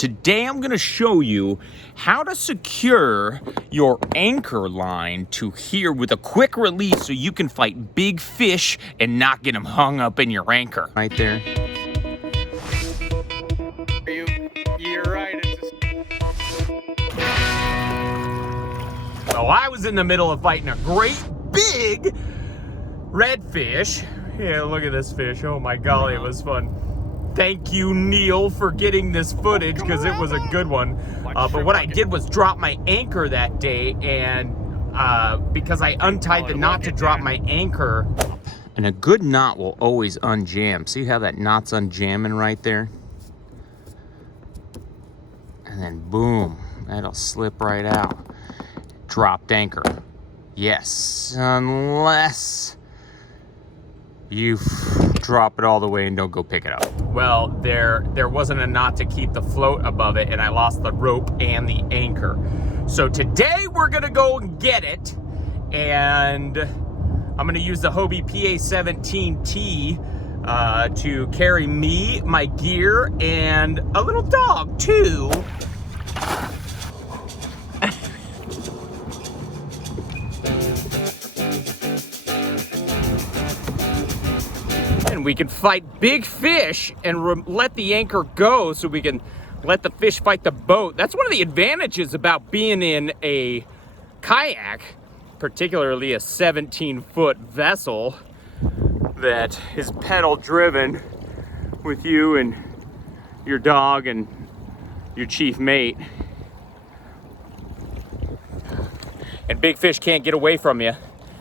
Today I'm going to show you how to secure your anchor line to here with a quick release so you can fight big fish and not get them hung up in your anchor. Right there. You're right. So I was in the middle of fighting a great big redfish. Yeah, look at this fish. Oh my golly, it was fun. Thank you, Neil, for getting this footage because it was a good one. But what I did was drop my anchor that day, and because I untied the knot to drop my anchor. And a good knot will always unjam. See how that knot's unjamming right there? And then boom, that'll slip right out. Dropped anchor. Yes, unless you drop it all the way and don't go pick it up. Well, there wasn't a knot to keep the float above it, and I lost the rope and the anchor. So today we're gonna go and get it, and I'm gonna use the Hobie PA17T to carry me, my gear, and a little dog too. And we can fight big fish and let the anchor go so we can let the fish fight the boat. That's one of the advantages about being in a kayak, particularly a 17-foot vessel that is pedal driven with you and your dog and your chief mate. And big fish can't get away from you.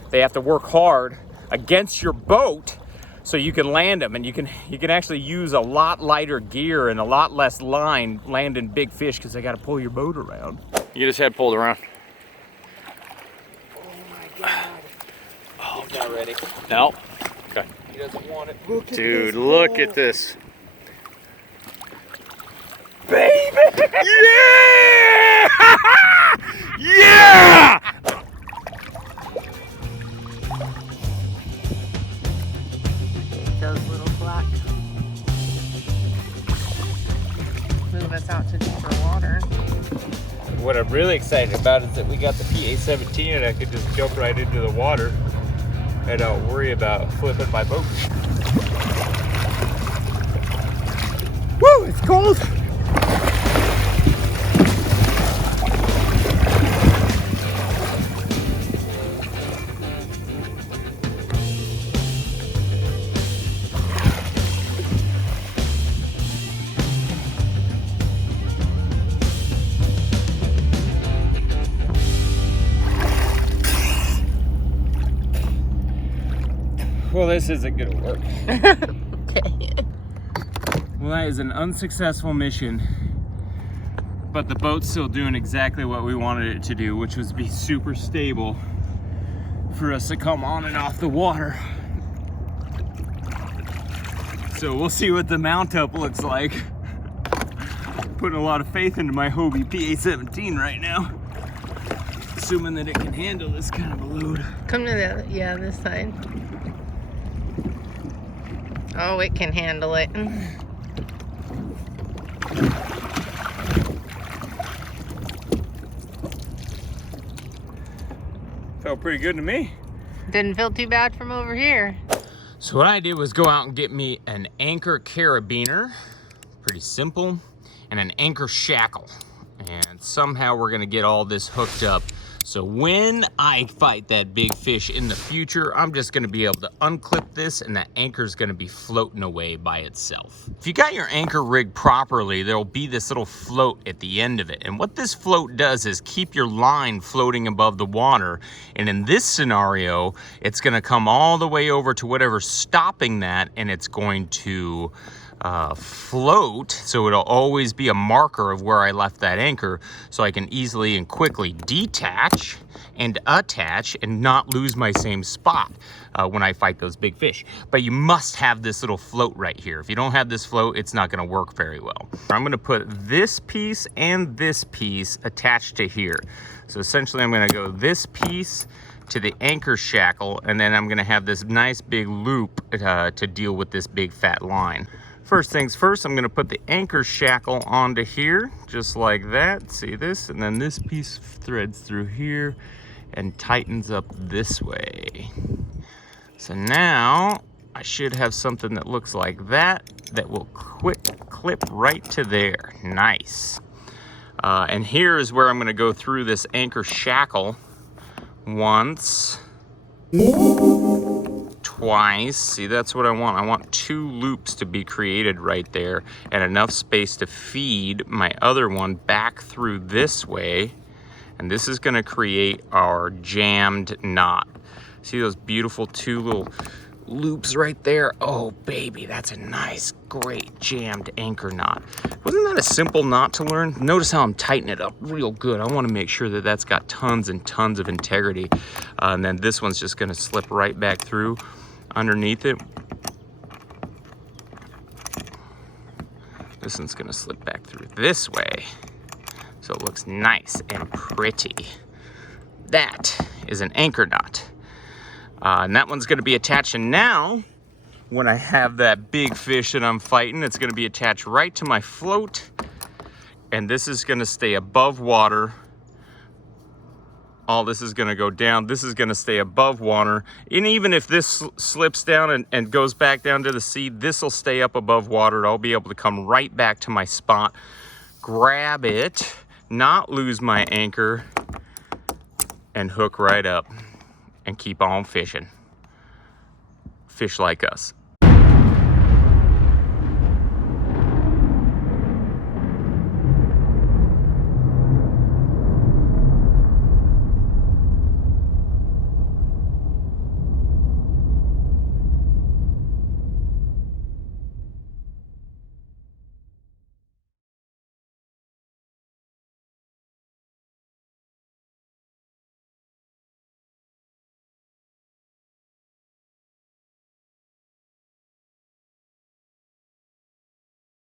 They have to work hard against your boat so you can land them, and you can actually use a lot lighter gear and a lot less line landing big fish because they got to pull your boat around. You just had pulled around. Oh my God. Oh, he's not ready. No. Okay. He doesn't want it. Dude, look at this. Baby! Yeah! Yeah! Those little black move us out to deeper water. What I'm really excited about is that we got the PA17 and I could just jump right into the water and not worry about flipping my boat. Woo, it's cold. Well, this isn't gonna work. Okay. Well, that is an unsuccessful mission, but the boat's still doing exactly what we wanted it to do, which was be super stable for us to come on and off the water. So we'll see what the mount up looks like. Putting a lot of faith into my Hobie PA17 right now, assuming that it can handle this kind of a load. Come to the, yeah, this side. Oh, it can handle it. Felt pretty good to me. Didn't feel too bad from over here. So what I did was go out and get me an anchor carabiner, pretty simple, and an anchor shackle. And somehow we're gonna get all this hooked up. So when I fight that big fish in the future, I'm just gonna be able to unclip this and that anchor's gonna be floating away by itself. If you got your anchor rigged properly, there'll be this little float at the end of it. And what this float does is keep your line floating above the water. And in this scenario, it's gonna come all the way over to whatever's stopping that, and it's going to float, so it'll always be a marker of where I left that anchor, so I can easily and quickly detach and attach and not lose my same spot when I fight those big fish. But you must have this little float right here. If you don't have this float, it's not going to work very well. I'm going to put this piece and this piece attached to here. So essentially I'm going to go this piece to the anchor shackle, and then I'm going to have this nice big loop to deal with this big fat line. First things first, I'm gonna put the anchor shackle onto here, just like that. See this? And then this piece threads through here and tightens up this way. So now I should have something that looks like that will clip right to there. Nice. And here is where I'm gonna go through this anchor shackle once, twice. See, that's what I want. I want 2 loops to be created right there and enough space to feed my other one back through this way. And this is gonna create our jammed knot. See those beautiful 2 little loops right there? Oh baby, that's a nice, great jammed anchor knot. Wasn't that a simple knot to learn? Notice how I'm tightening it up real good. I want to make sure that that's got tons and tons of integrity. And then this one's just going to slip right back through underneath it. This one's going to slip back through this way, so it looks nice and pretty. That is an anchor knot. And that one's gonna be attached, and now when I have that big fish that I'm fighting, it's gonna be attached right to my float, and this is gonna stay above water. All this is gonna go down. This is gonna stay above water. And even if this slips down and goes back down to the sea, this will stay up above water. I'll be able to come right back to my spot, grab it, not lose my anchor, and hook right up and keep on fishing. Fish like us.